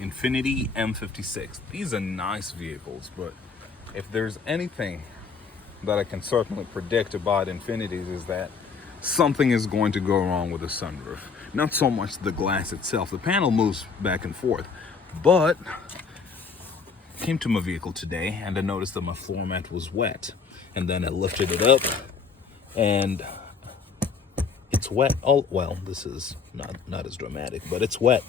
Infiniti M56. These are nice vehicles, but if there's anything that I can certainly predict about Infinitis is that something is going to go wrong with the sunroof. Not so much the glass itself. The panel moves back and forth, but came to my vehicle today and I noticed that my floor mat was wet, and then I lifted it up and it's wet. Oh well, this is not as dramatic, but it's wet.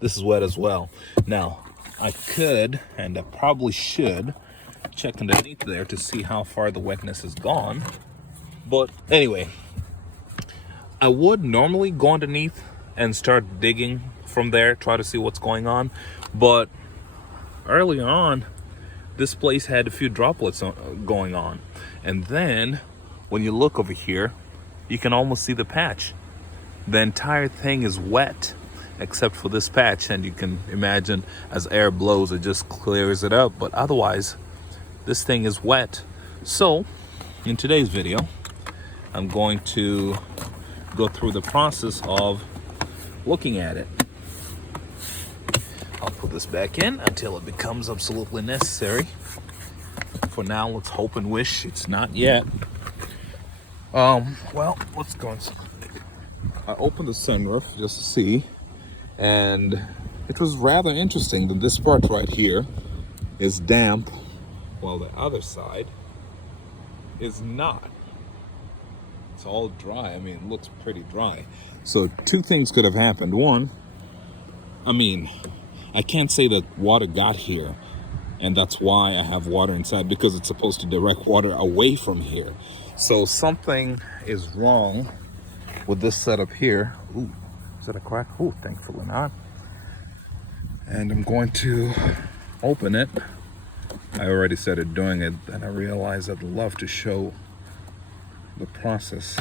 This is wet as well. Now I could, and I probably should, check underneath there to see how far the wetness has gone, but anyway, I would normally go underneath and start digging from there, try to see what's going on, but earlier on this place had a few droplets going on, and then when you look over here you can almost see the patch. The entire thing is wet except for this patch, and you can imagine as air blows it just clears it up, but otherwise this thing is wet. So in today's video I'm going to go through the process of looking at it. I'll put this back in until it becomes absolutely necessary. For now, let's hope and wish it's not yet. Well, let's go inside. I opened the sunroof just to see, and it was rather interesting that this part right here is damp while the other side is not. It's all dry. I mean, it looks pretty dry. So two things could have happened. One, I can't say that water got here and that's why I have water inside, because it's supposed to direct water away from here. So something is wrong with this setup here. Ooh, is that a crack? Ooh, thankfully not. And I'm going to open it. I already started doing it, and I realized I'd love to show the process.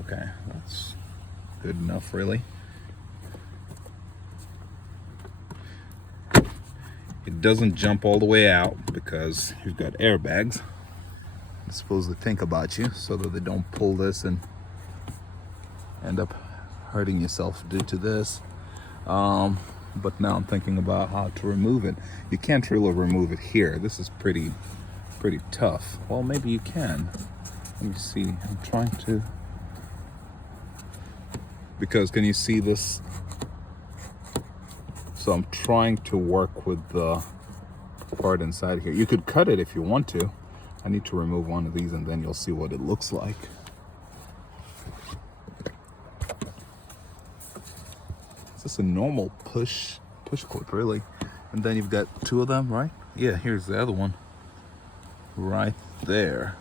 Okay, that's good enough, really. It doesn't jump all the way out because you've got airbags. They're supposed to think about you so that they don't pull this and end up hurting yourself due to this. But now I'm thinking about how to remove it. You can't really remove it here. This is pretty tough. Well, maybe you can. Let me see. I'm trying to, because can you see this? So I'm trying to work with the part inside here. You could cut it if you want to. I need to remove one of these and then you'll see what it looks like. It's just a normal push clip, really. And then you've got two of them, right? Yeah, here's the other one right there.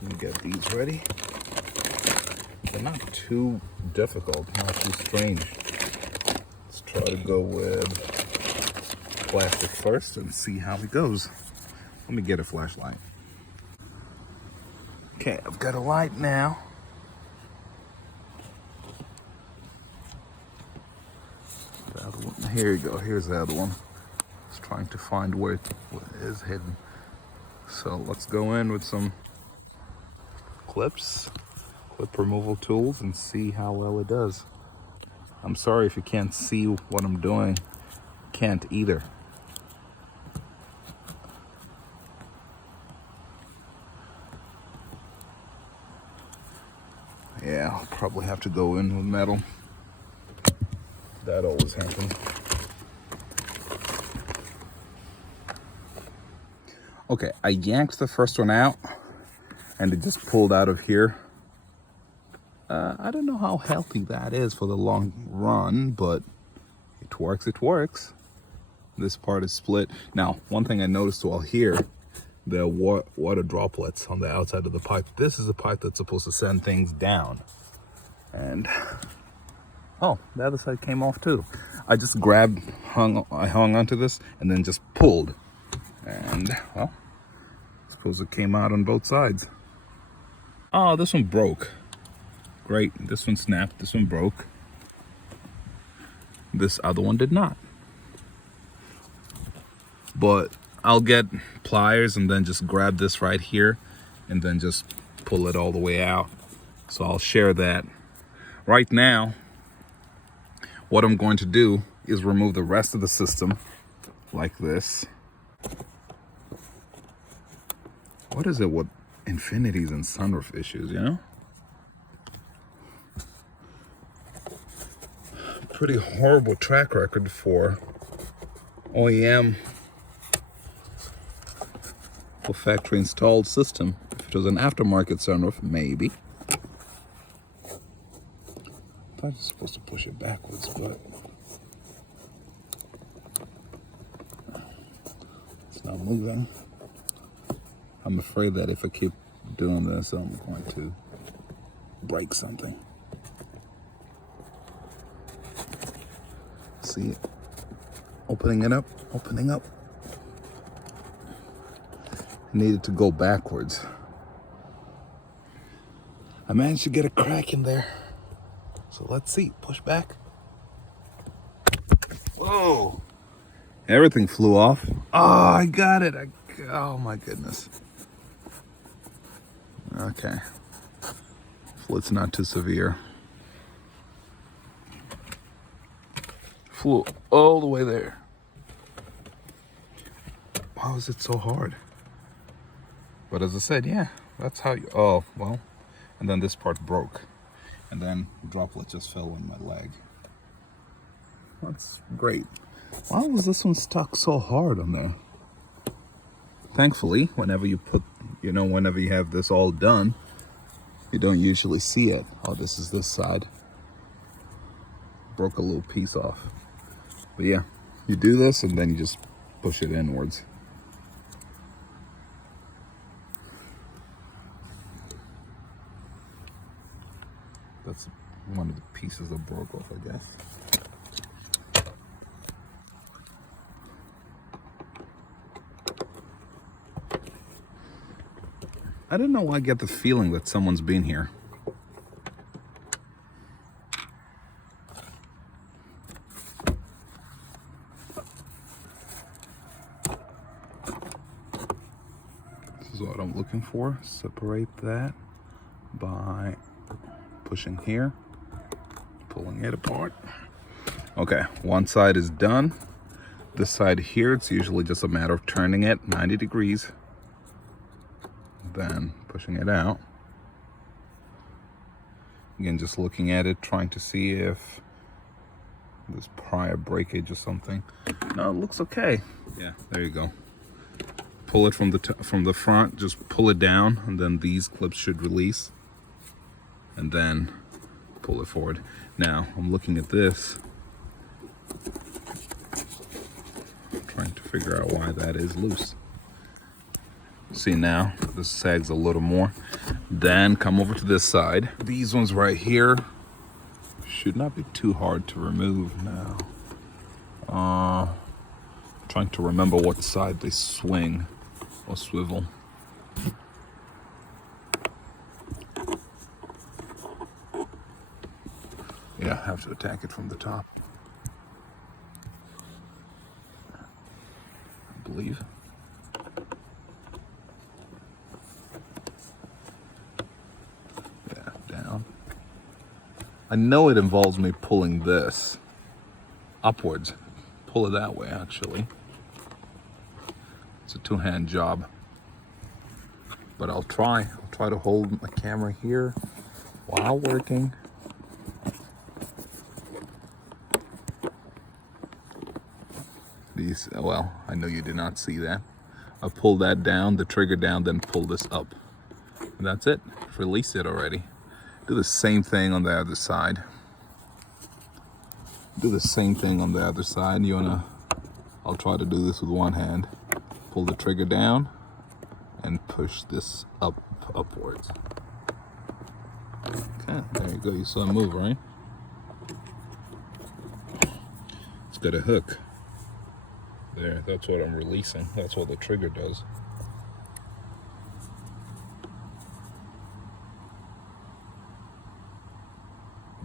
Let me get these ready. They're not too difficult, not too strange. Let's try to go with plastic first and see how it goes. Let me get a flashlight. Okay, I've got a light now. The other one, here you go, here's the other one. Just trying to find where it is hidden. So let's go in with some clip removal tools and see how well it does. I'm sorry if you can't see what I'm doing. Can't either. Yeah, I'll probably have to go in with metal. That always happens. Okay, I yanked the first one out and it just pulled out of here. I don't know how healthy that is for the long run, but it works. This part is split. Now, one thing I noticed while here, there are water droplets on the outside of the pipe. This is the pipe that's supposed to send things down. And, oh, the other side came off too. I just hung onto this and then just pulled. And, well, I suppose it came out on both sides. Oh, this one broke. Great, this one snapped, this one broke. This other one did not. But I'll get pliers and then just grab this right here and then just pull it all the way out. So I'll share that Right now, what I'm going to do is remove the rest of the system like this. What is it with Infinitis and sunroof issues, you know? Pretty horrible track record for OEM for factory installed system. If it was an aftermarket sunroof, maybe. I thought I was supposed to push it backwards, but it's not moving. I'm afraid that if I keep doing this, I'm going to break something. See it? Opening it up, opening up. I needed to go backwards. I managed to get a crack in there. So let's see, push back. Whoa! Everything flew off. Oh, I got it. Oh my goodness. Okay. Hopefully it's not too severe. Flew all the way there. Why was it so hard? But as I said, yeah, that's how you, oh, well, and then this part broke. And then the droplet just fell on my leg. That's great. Why was this one stuck so hard on there? Thankfully, whenever you put, whenever you have this all done, you don't usually see it. Oh, this is this side. Broke a little piece off. But yeah, you do this and then you just push it inwards. That's one of the pieces that broke off, I guess. I don't know why I get the feeling that someone's been here. This is what I'm looking for. Separate that by pushing here, pulling it apart. Okay, one side is done. This side here, it's usually just a matter of turning it 90 degrees, then pushing it out. Again, just looking at it, trying to see if there's prior breakage or something. No, it looks okay. Yeah, there you go. Pull it from the front, just pull it down, and then these clips should release. And then pull it forward. Now, I'm looking at this, trying to figure out why that is loose. See now, this sags a little more. Then come over to this side. These ones right here should not be too hard to remove now. Trying to remember what side they swing or swivel. Yeah, I have to attack it from the top, I believe. Yeah, down. I know it involves me pulling this upwards. Pull it that way, actually. It's a two-hand job. But I'll try to hold my camera here while working. Well, I know you did not see that. I pulled that down, the trigger down, then pull this up. And that's it. Release it already. Do the same thing on the other side. Do the same thing on the other side. I'll try to do this with one hand. Pull the trigger down and push this upwards. Okay, there you go. You saw it move, right? It's got a hook. There, that's what I'm releasing. That's what the trigger does.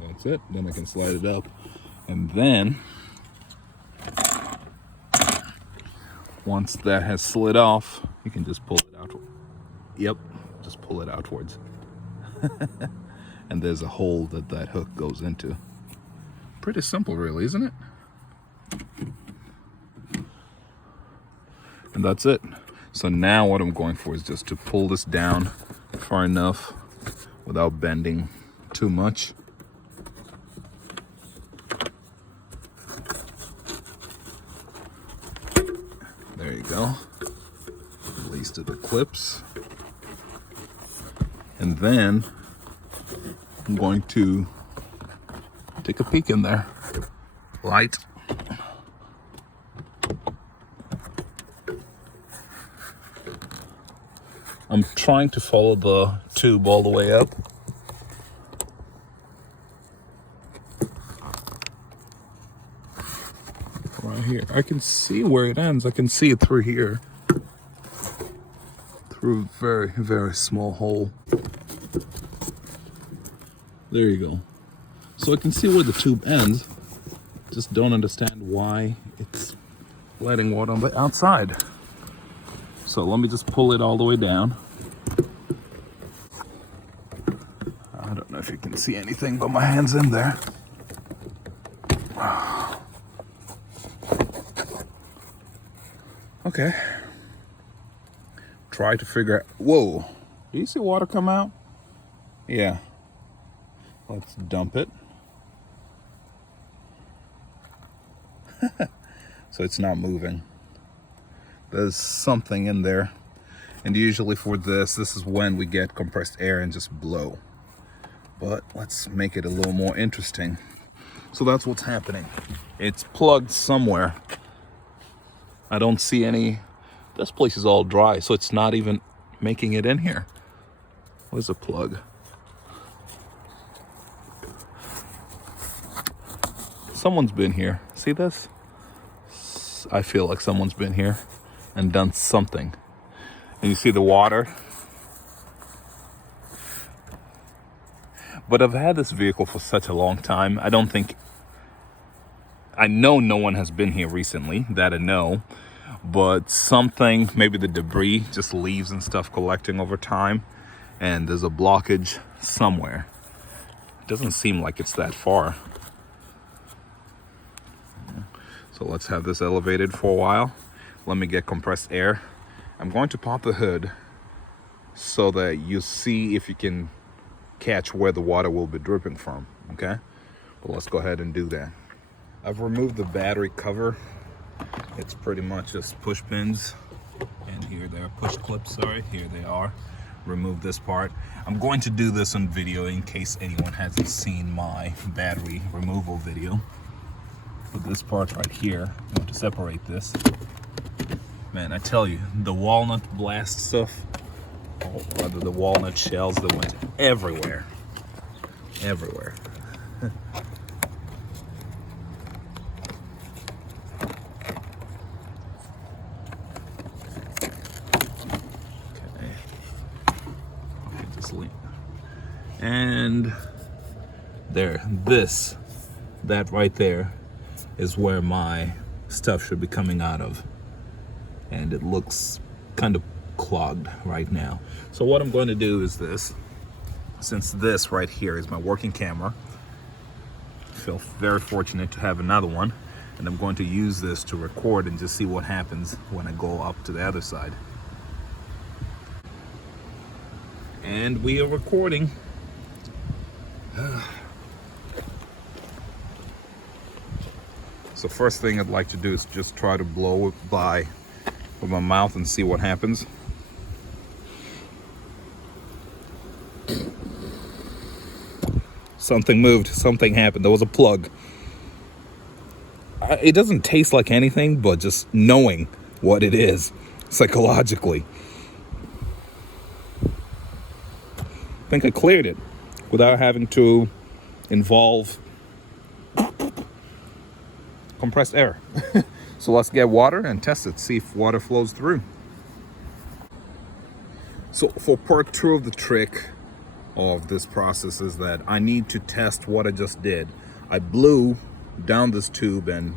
That's it. Then I can slide it up. And then, once that has slid off, you can just pull it out. Yep, just pull it outwards. and there's a hole that that hook goes into. Pretty simple, really, isn't it? And that's it. So now what I'm going for is just to pull this down far enough without bending too much. There you go. Release to the clips. And then I'm going to take a peek in there. Light. I'm trying to follow the tube all the way up. Right here. I can see where it ends. I can see it through here. Through a very, very small hole. There you go. So I can see where the tube ends. Just don't understand why it's letting water on the outside. So let me just pull it all the way down. I don't know if you can see anything, but my hand's in there. Okay. Try to figure out, whoa, do you see water come out? Yeah. Let's dump it. So it's not moving. There's something in there. And usually for this is when we get compressed air and just blow. But let's make it a little more interesting. So that's what's happening. It's plugged somewhere. I don't see any. This place is all dry, so it's not even making it in here. Where's the plug? Someone's been here. See this? I feel like someone's been here and done something. And you see the water? But I've had this vehicle for such a long time. I know no one has been here recently, that I know. But something, maybe the debris, just leaves and stuff collecting over time. And there's a blockage somewhere. It doesn't seem like it's that far. So let's have this elevated for a while. Let me get compressed air. I'm going to pop the hood so that you see if you can catch where the water will be dripping from, okay? But let's go ahead and do that. I've removed the battery cover. It's pretty much just push pins. And here they are, push clips, sorry, here they are. Remove this part. I'm going to do this on video in case anyone hasn't seen my battery removal video. Put this part right here. I'm going to separate this. Man, I tell you, the walnut blast stuff, or rather the walnut shells that went everywhere. Everywhere. Okay. Just lean. And there, that right there is where my stuff should be coming out of. And it looks kind of clogged right now. So what I'm going to do is this. Since this right here is my working camera, I feel very fortunate to have another one. And I'm going to use this to record and just see what happens when I go up to the other side. And we are recording. So first thing I'd like to do is just try to blow it by with my mouth and see what happens. Something moved, something happened. There was a plug. It doesn't taste like anything, but just knowing what it is psychologically. I think I cleared it without having to involve compressed air. So let's get water and test it, see if water flows through. So for part 2 of the trick of this process is that I need to test what I just did. I blew down this tube and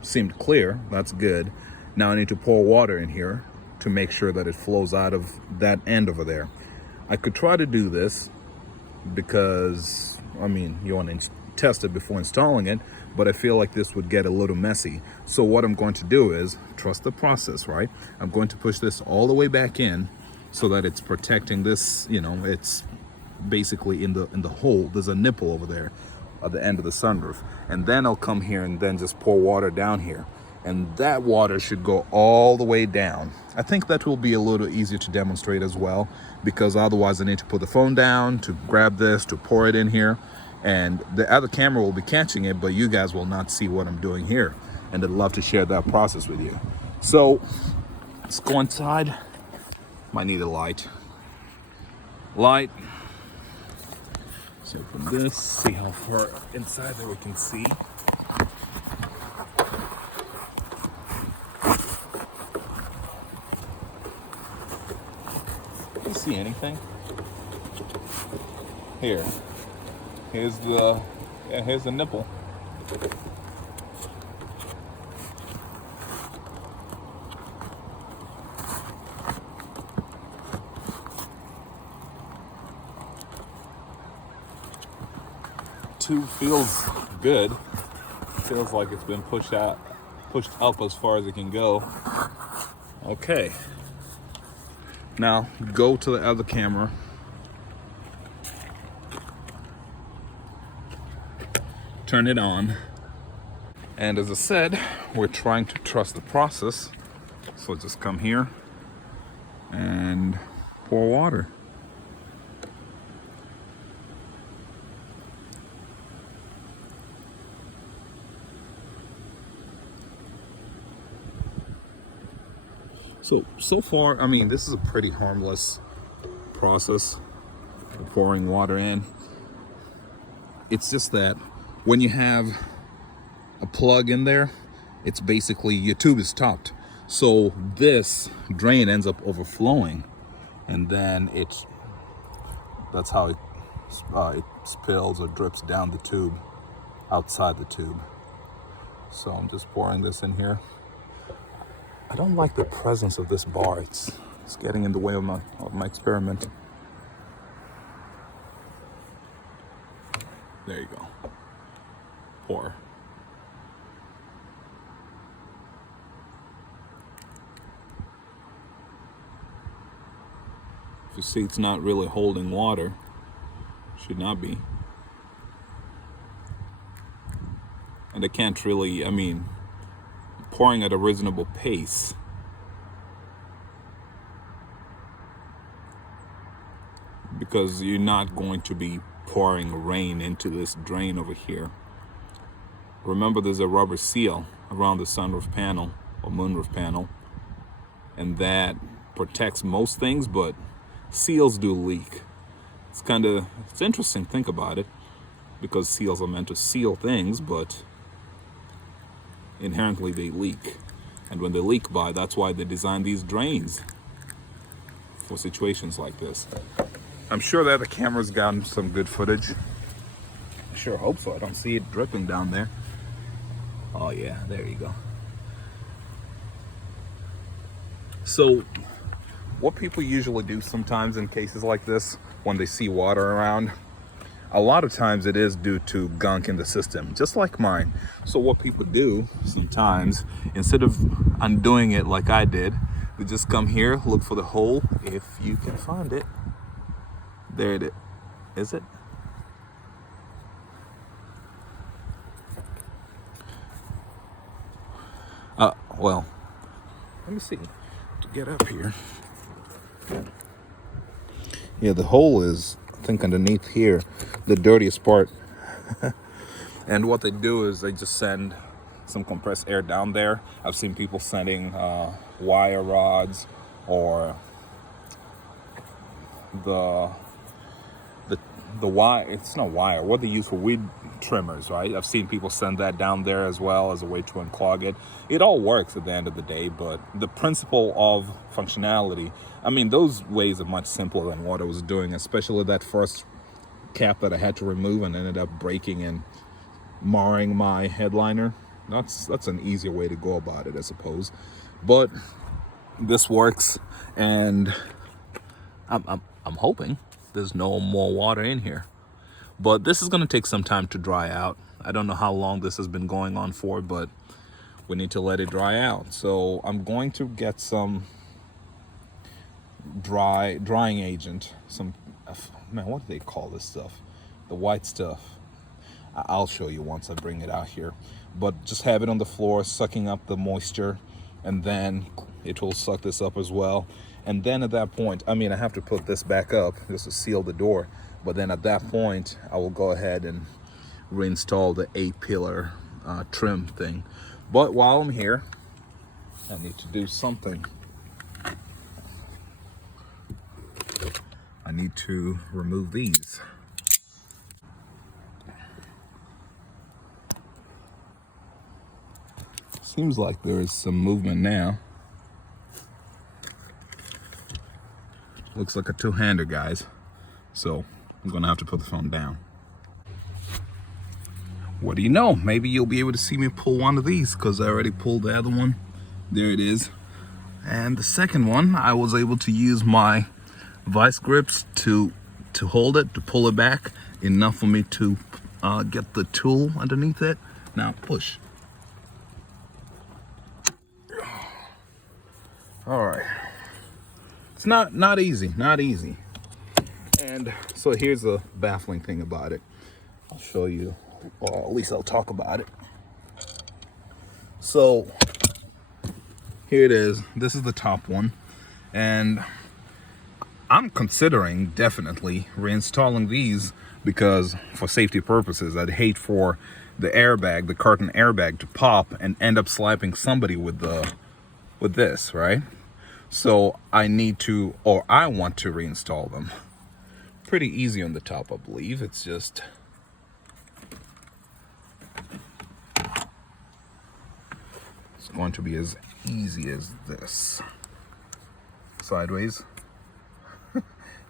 seemed clear. That's good. Now I need to pour water in here to make sure that it flows out of that end over there. I could try to do this because, I mean, you want to test it before installing it, but I feel like this would get a little messy. So what I'm going to do is trust the process, right? I'm going to push this all the way back in so that it's protecting this, you know, it's basically in the hole. There's a nipple over there at the end of the sunroof. And then I'll come here and then just pour water down here. And that water should go all the way down. I think that will be a little easier to demonstrate as well, because otherwise I need to put the phone down to grab this, to pour it in here. And the other camera will be catching it, but you guys will not see what I'm doing here. And I'd love to share that process with you. So let's go inside. Might need a light. Light. So open this, see how far inside there we can see. Can you see anything? Here's the nipple. Tube feels good. Feels like it's been pushed up as far as it can go. Okay. Now go to the other camera. Turn it on. And as I said, we're trying to trust the process. So just come here and pour water. So far, I mean, this is a pretty harmless process, pouring water in. It's just that when you have a plug in there, it's basically, your tube is stopped. So this drain ends up overflowing, and then that's how it spills or drips down the tube, outside the tube. So I'm just pouring this in here. I don't like the presence of this bar. It's getting in the way of my experiment. There you go. Pour. If you see it's not really holding water, should not be. And I can't really, I mean, pouring at a reasonable pace. Because you're not going to be pouring rain into this drain over here. Remember, there's a rubber seal around the sunroof panel or moonroof panel, and that protects most things, but seals do leak. It's interesting to think about it, because seals are meant to seal things, but inherently they leak. And when they leak that's why they design these drains for situations like this. I'm sure that the camera's gotten some good footage. I sure hope so. I don't see it dripping down there. Oh yeah, there you go. So what people usually do sometimes in cases like this, when they see water around, a lot of times it is due to gunk in the system, just like mine. So what people do sometimes, instead of undoing it like I did, they just come here, look for the hole, if you can find it. There it is. Is it? Well, let me see. To get up here. Yeah, the hole is, I think, underneath here, the dirtiest part. And what they do is they just send some compressed air down there. I've seen people sending wire rods or the wire, it's not wire, what they use for weed trimmers, right? I've seen people send that down there as well as a way to unclog it. It all works at the end of the day, but the principle of functionality, I mean, those ways are much simpler than what I was doing, especially that first cap that I had to remove and ended up breaking and marring my headliner. That's an easier way to go about it, I suppose. But this works, and I'm hoping there's no more water in here. But this is going to take some time to dry out. I don't know how long this has been going on for, but we need to let it dry out. So I'm going to get some drying agent. Some, man, what do they call this stuff? The white stuff. I'll show you once I bring it out here. But just have it on the floor, sucking up the moisture, and then it will suck this up as well. And then at that point, I mean, I have to put this back up just to seal the door. But then at that point, I will go ahead and reinstall the A-pillar trim thing. But while I'm here, I need to do something. I need to remove these. Seems like there is some movement now. Looks like a two-hander, guys. So I'm gonna have to put the phone down. What do you know? Maybe you'll be able to see me pull one of these, because I already pulled the other one. There it is. And the second one, I was able to use my vice grips to hold it, to pull it back, enough for me to get the tool underneath it. Now push. All right. It's not easy, not easy. And so here's the baffling thing about it. I'll show you, or at least I'll talk about it. So here it is. This is the top one. And I'm considering definitely reinstalling these, because for safety purposes, I'd hate for the airbag, the curtain airbag, to pop and end up slapping somebody with this, right? So I need to, or I want to reinstall them. Pretty easy on the top, I believe. It's just going to be as easy as this. Sideways,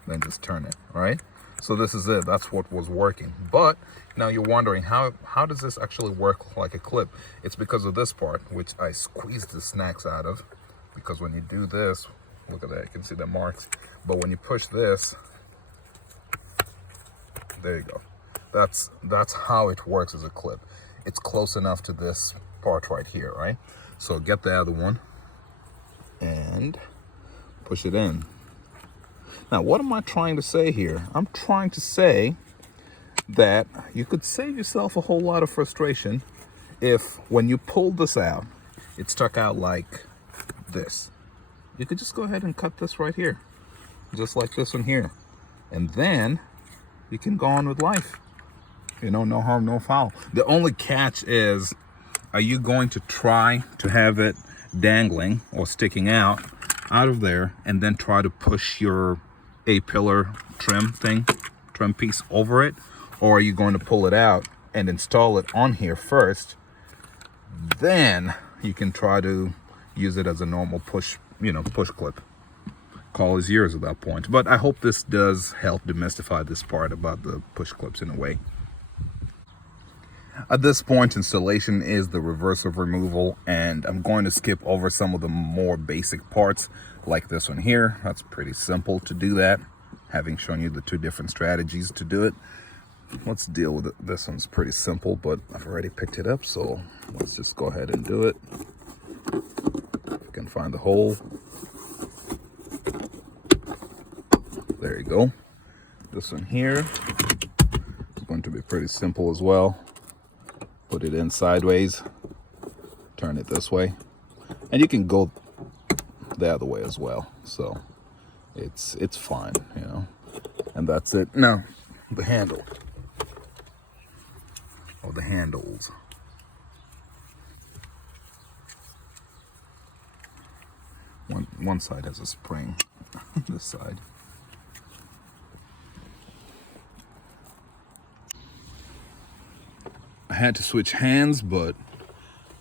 then just turn it, right? So this is it. That's what was working. But now you're wondering, how does this actually work like a clip? It's because of this part, which I squeezed the snacks out of. Because when you do this, look at that, you can see the marks. But when you push this, there you go. That's how it works as a clip. It's close enough to this part right here, right? So get the other one and push it in. Now, what am I trying to say here? I'm trying to say that you could save yourself a whole lot of frustration if, when you pull this out, it stuck out like this. You could just go ahead and cut this right here, just like this one here, and then you can go on with life. You know, no harm, no foul. The only catch is, are you going to try to have it dangling or sticking out of there and then try to push your A-pillar trim piece over it? Or are you going to pull it out and install it on here first? Then you can try to use it as a normal push clip. Call is yours at that point. But I hope this does help demystify this part about the push clips in a way. At this point, installation is the reverse of removal, and I'm going to skip over some of the more basic parts like this one here. That's pretty simple to do that, having shown you the two different strategies to do it. Let's deal with it. This one's pretty simple, but I've already picked it up, so let's just go ahead and do it. If you can find the hole. There you go. This one here is going to be pretty simple as well. Put it in sideways, turn it this way, and you can go the other way as well. So it's fine, you know. And that's it. Now the handle, or the handles. One side has a spring. This side. I had to switch hands, but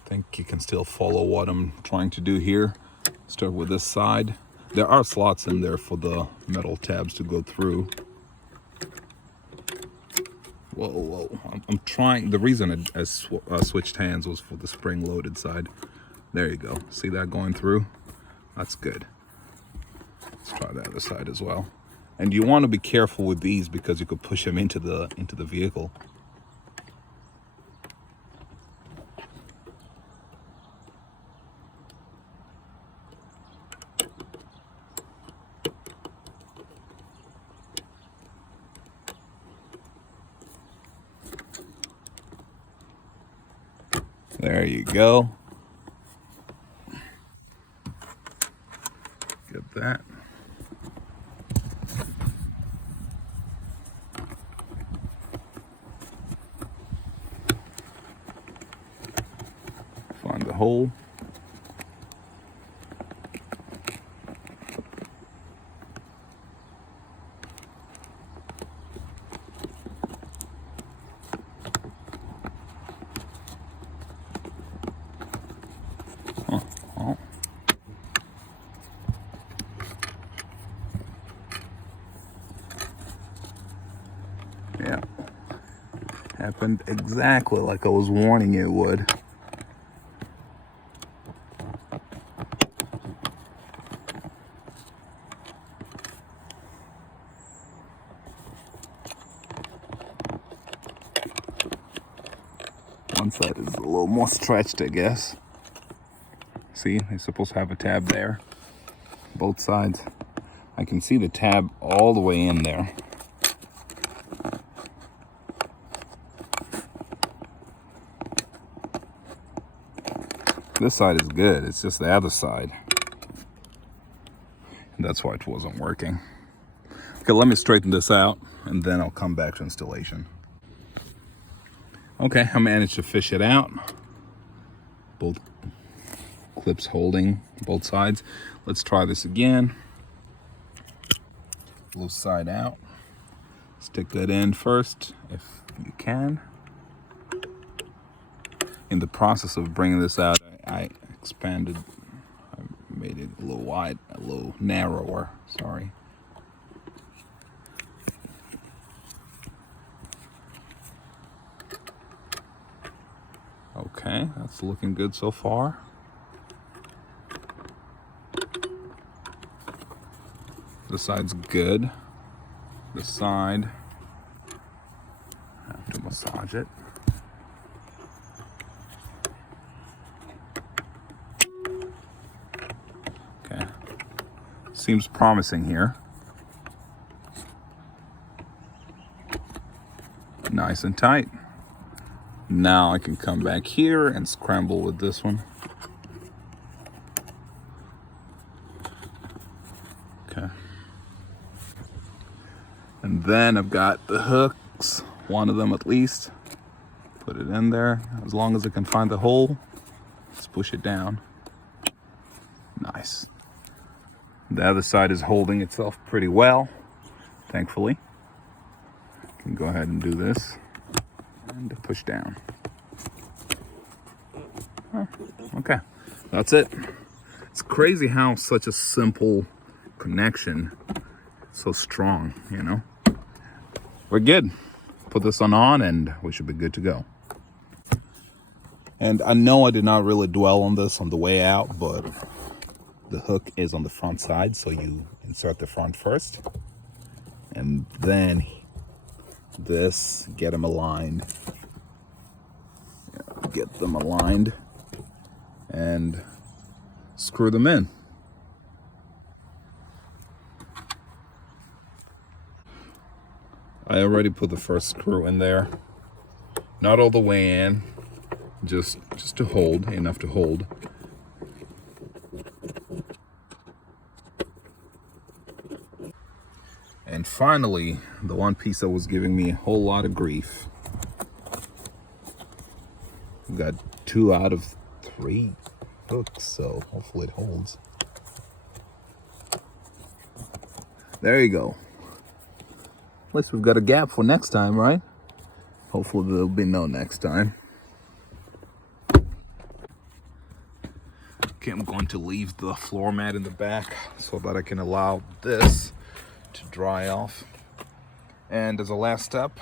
I think you can still follow what I'm trying to do here. Start with this side. There are slots in there for the metal tabs to go through. Whoa. I'm trying. The reason I switched hands was for the spring-loaded side. There you go. See that going through? That's good. Let's try the other side as well. And you want to be careful with these because you could push them into the vehicle. There you go. Get that. Find the hole. Oh. Yeah. Happened exactly like I was warning it would. One side is a little more stretched, I guess. See, they're supposed to have a tab there. Both sides. I can see the tab all the way in there. This side is good, it's just the other side. And that's why it wasn't working. Okay, let me straighten this out and then I'll come back to installation. Okay, I managed to fish it out. Both clips holding both sides. Let's try this again. Loose side out. Stick that in first if you can. In the process of bringing this out, I expanded, I made it a little wide, a little narrower, sorry. Okay, that's looking good so far. This side's good. This side, I have to massage it. Okay, seems promising here. Nice and tight. Now I can come back here and scramble with this one. Okay. And then I've got the hooks, one of them at least. Put it in there. As long as I can find the hole, just push it down. Nice. The other side is holding itself pretty well, thankfully. I can go ahead and do this and push down. Okay, that's it. It's crazy how such a simple connection is so strong, you know? We're good. Put this on and we should be good to go. And I know I did not really dwell on this on the way out, but the hook is on the front side, so you insert the front first. And then this, get them aligned. Get them aligned and screw them in. I already put the first screw in there. Not all the way in, just to hold, enough to hold. And finally, the one piece that was giving me a whole lot of grief. We've got 2 out of 3 hooks, so hopefully it holds. There you go. At least we've got a gap for next time, right? Hopefully there'll be no next time. Okay, I'm going to leave the floor mat in the back so that I can allow this to dry off. And as a last step,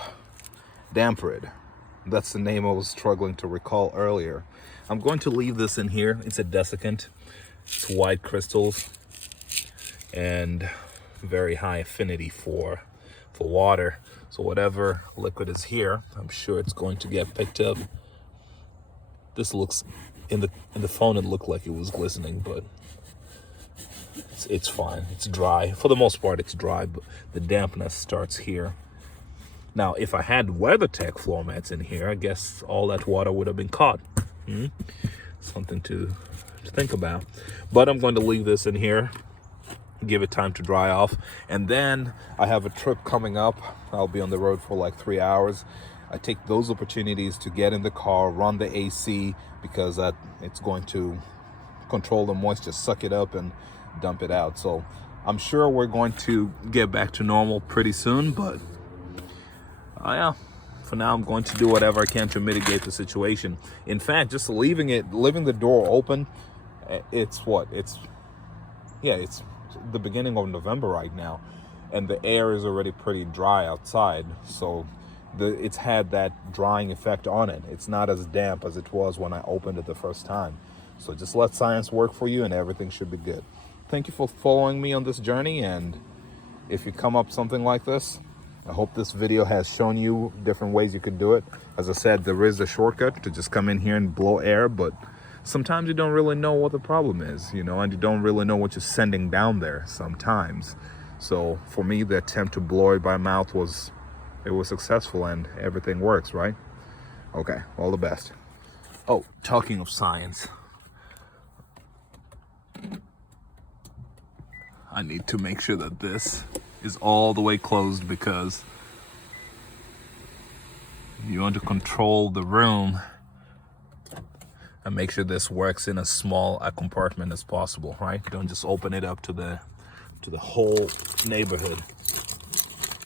damper it. That's the name I was struggling to recall earlier. I'm going to leave this in here. It's a desiccant. It's white crystals. And very high affinity for water. So whatever liquid is here, I'm sure it's going to get picked up. This looks, in the phone it looked like it was glistening, but it's fine. It's dry. For the most part, it's dry, but the dampness starts here. Now, if I had WeatherTech floor mats in here, I guess all that water would have been caught. Something to think about. But I'm going to leave this in here, give it time to dry off, and then I have a trip coming up. I'll be on the road for like 3 hours. I take those opportunities to get in the car, run the AC, because it's going to control the moisture, suck it up and dump it out. So I'm sure we're going to get back to normal pretty soon, but yeah, for now I'm going to do whatever I can to mitigate the situation. In fact, just leaving the door open, it's the beginning of November right now, and the air is already pretty dry outside, so it's had that drying effect on it. It's not as damp as it was when I opened it the first time. So just let science work for you and everything should be good. Thank you for following me on this journey, and if you come up something like this, I hope this video has shown you different ways you could do it. As I said, there is a shortcut to just come in here and blow air, but sometimes you don't really know what the problem is, and you don't really know what you're sending down there sometimes. So for me, the attempt to blow it by mouth was successful and everything works, right? Okay, all the best. Oh, talking of science, I need to make sure that this is all the way closed, because you want to control the room and make sure this works in as small a compartment as possible, right? Don't just open it up to the whole neighborhood.